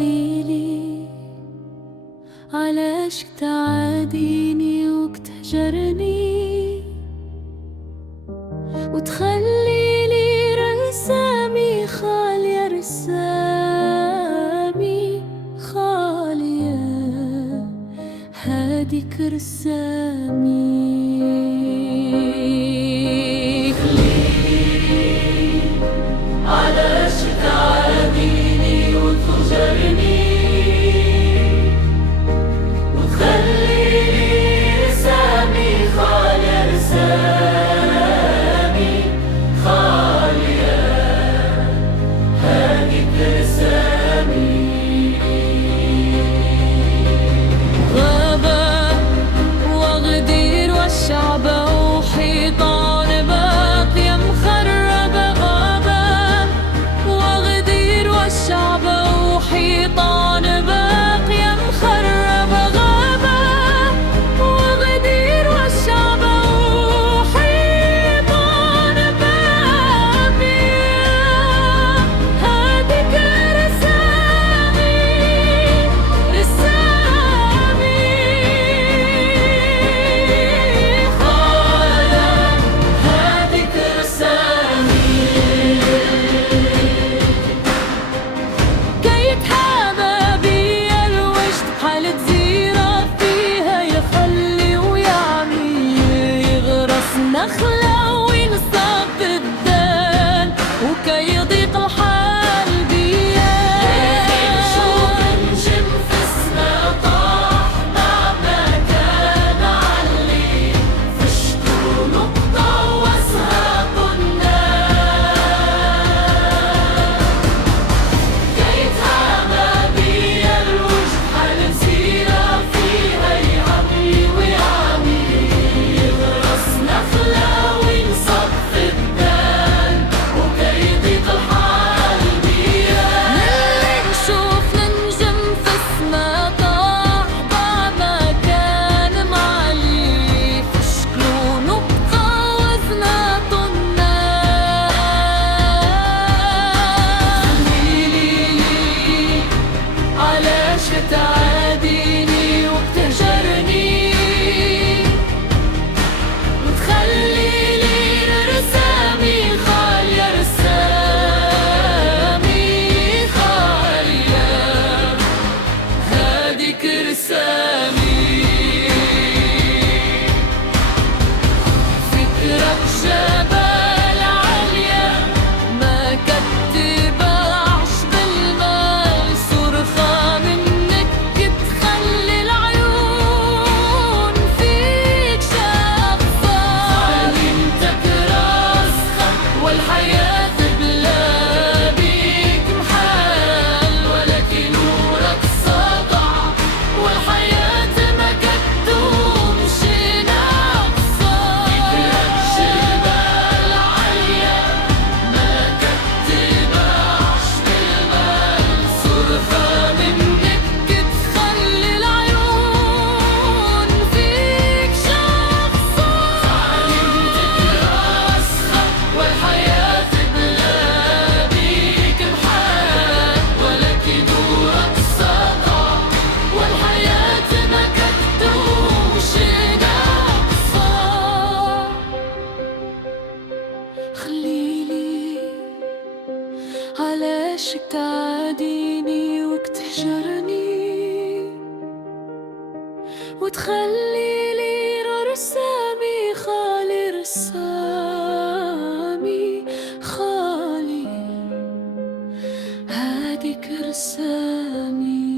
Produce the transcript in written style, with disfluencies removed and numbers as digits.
خليلي علاش تعاديني وتهجرني وتخليلي رسامي خالية، رسامي خالية، هاديك رسامي. علاش تعاديني وتهجرني وتخليلي رسامي خالية، رسامي خالية، هاديك رسامي. غابة وغدير والشعبة وحيطان باقية مخربة، غابة وغدير والشعبة وحيطان باقية مخربة، غابة وغدير والشعبة وحيطان باقية، هاديك رسامي، رسامي هاديك رسامي. كي يتحامى بيا الوجد بحال جزيرة فيها يخلي ويعمي، يغرس نخلة وينصاب بالدان وكي يضيق الحال بيا. نشوف نجم في السما طاح مع مكان علي، في شكون نقطة واسهاب النار، كي يتهامى بيا الوجه بحال جزيرة فيها يعمي ويعمي، يغرس نخلة وينصب في الدان وكي يضيق الحال بيا. نلي نشوف ننجم في السما طاح ضاع مكان معلي، في شكلو نقطة وزنات النار. خليلي علاش تعاديني وبتهجرني وتخليلي رسامي خالية، رسامي خالية، هاديك رسامي. فكرك جبل عالية ما كتبعش بالمال، صرخة منك تخلي العيون فيك شافة، علمتك راسخة والحياة بلا بيك محال، ولكن نورك سطع والحياة ما كتدومش ناقصة. فكرك جبال عالية ما كتبعش بالمال، صرخة منك تخلي العيون فيك شخصة. علمتك راسخة والحياة بلا بيك محال، ولكن نورك سطع والحياة ما كتدومش ناقصة. خليلي علاش تعاديني وتهجرني وتخليلي رسامي خالي، رسامي خالي، هاديك رسامي.